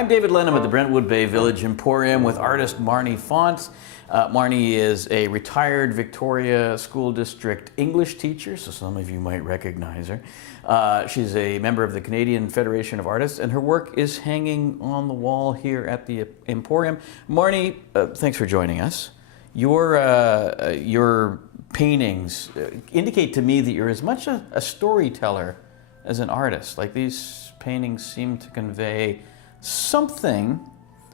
I'm David Lennam at the Brentwood Bay Village Emporium with artist Marnie Faunt. Marnie is a retired Victoria School District English teacher, so some of you might recognize her. She's a member of the Canadian Federation of Artists, and her work is hanging on the wall here at the Emporium. Marnie, thanks for joining us. Your paintings indicate to me that you're as much a storyteller as an artist. Like, these paintings seem to convey something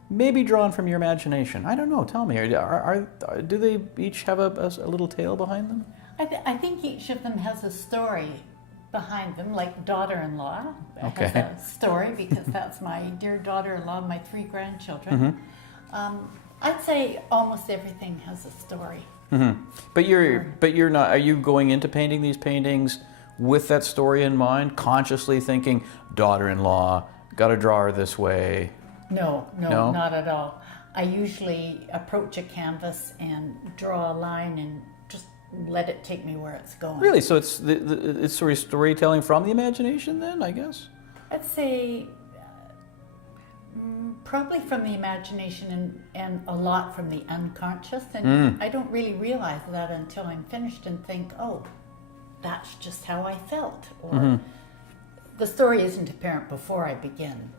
maybe drawn from your imagination. I don't know, tell me, do they each have a little tale behind them? I think each of them has a story behind them, like Daughter-in-Law has a story because that's my dear daughter-in-law, my 3 grandchildren. Mm-hmm. I'd say almost everything has a story. Mm-hmm. But you're not, are you going into painting these paintings with that story in mind, consciously thinking, daughter-in-law, got to draw her this way? No, not at all. I usually approach a canvas and draw a line and just let it take me where it's going. Really? So it's it's sort of storytelling from the imagination then, I guess? I'd say probably from the imagination and a lot from the unconscious. And I don't really realize that until I'm finished and think, oh, that's just how I felt. Or the story isn't apparent before I begin.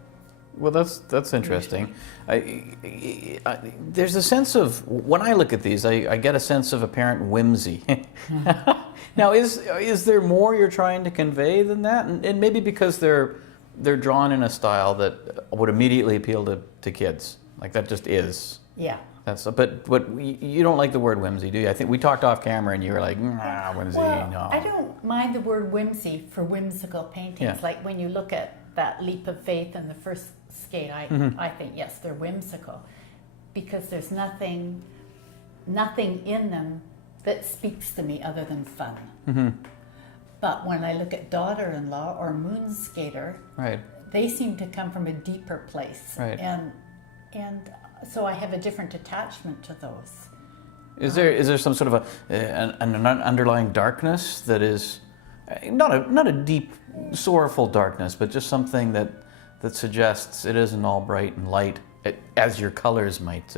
Well, that's interesting. There's a sense of, when I look at these, I get a sense of apparent whimsy. Now, is there more you're trying to convey than that? And maybe because they're drawn in a style that would immediately appeal to kids. Like, that just is. Yeah. But you don't like the word whimsy, do you? I think we talked off camera and you were like, nah, whimsy, well, no. I don't mind the word whimsy for whimsical paintings. Yeah. Like when you look at that leap of faith in the first skate, I think, yes, they're whimsical. Because there's nothing in them that speaks to me other than fun. Mm-hmm. But when I look at Daughter-in-Law or Moonskater, right, they seem to come from a deeper place. Right. And so I have a different attachment to those. Is there some sort of an underlying darkness that is not a deep, sorrowful darkness, but just something that suggests it isn't all bright and light, as your colors might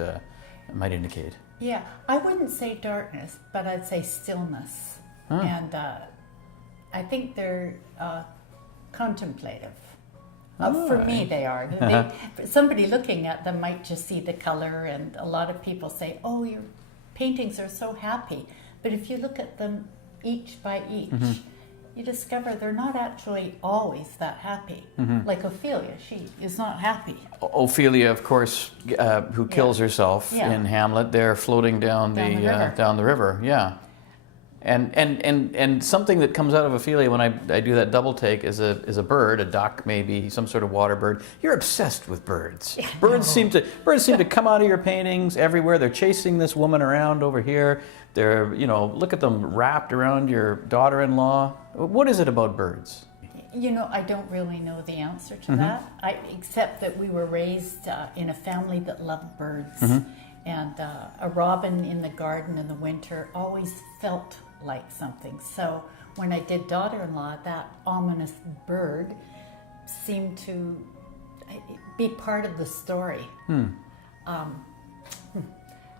indicate? Yeah, I wouldn't say darkness, but I'd say stillness. And I think they're contemplative. For me, they are. Somebody looking at them might just see the color, and a lot of people say, oh, your paintings are so happy. But if you look at them each by each, you discover they're not actually always that happy. Like Ophelia, she is not happy. Ophelia, of course, who kills herself in Hamlet, they're floating down the river. Yeah. And something that comes out of Ophelia when I do that double take is a bird, a duck, maybe some sort of water bird. You're obsessed with birds. Yeah, birds seem to come out of your paintings everywhere. They're chasing this woman around over here. They're, look at them wrapped around your daughter-in-law. What is it about birds? I don't really know the answer to that, except that we were raised in a family that loved birds. And a robin in the garden in the winter always felt like something. So when I did Daughter-in-Law, that ominous bird seemed to be part of the story.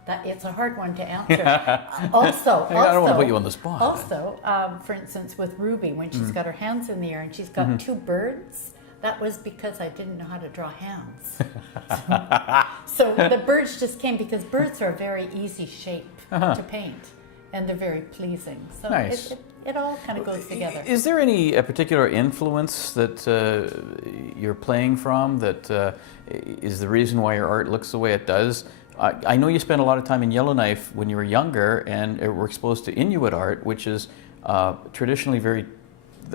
That it's a hard one to answer. Also, I don't want to put you on the spot. Also, for instance, with Ruby, when she's got her hands in the air and she's got 2 birds, that was because I didn't know how to draw hands. So the birds just came because birds are a very easy shape to paint, and they're very pleasing. So nice. It all kind of goes together. Is there any particular influence that you're playing from that is the reason why your art looks the way it does? I know you spent a lot of time in Yellowknife when you were younger and were exposed to Inuit art, which is traditionally very,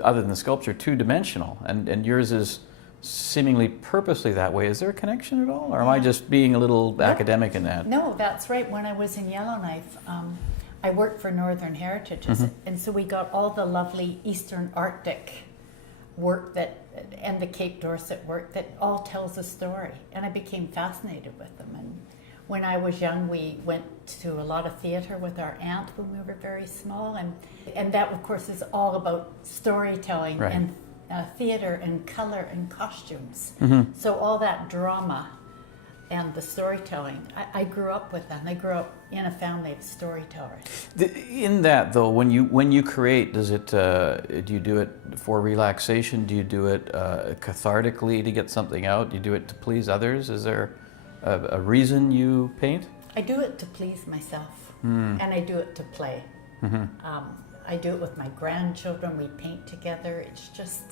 other than the sculpture, 2-dimensional, and yours is seemingly purposely that way. Is there a connection at all, or am I just being a little academic in that? No, that's right. When I was in Yellowknife, I worked for Northern Heritage, and so we got all the lovely Eastern Arctic work and the Cape Dorset work that all tells a story, and I became fascinated with them. And when I was young, we went to a lot of theater with our aunt when we were very small, and that, of course, is all about storytelling theater and color and costumes. Mm-hmm. So all that drama and the storytelling, I grew up with them. I grew up in a family of storytellers. In that though, when you create, does it do you do it for relaxation? Do you do it cathartically to get something out? Do you do it to please others? Is there a reason you paint? I do it to please myself, and I do it to play. I do it with my grandchildren. We paint together. It's just,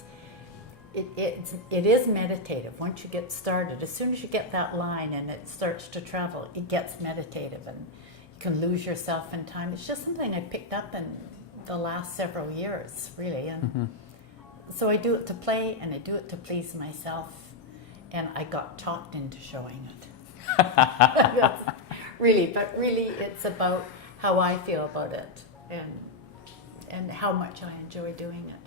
it is meditative. Once you get started, as soon as you get that line and it starts to travel, it gets meditative, and you can lose yourself in time. It's just something I picked up in the last several years, really. And so I do it to play, and I do it to please myself, and I got talked into showing it. Really, but really it's about how I feel about it, and how much I enjoy doing it.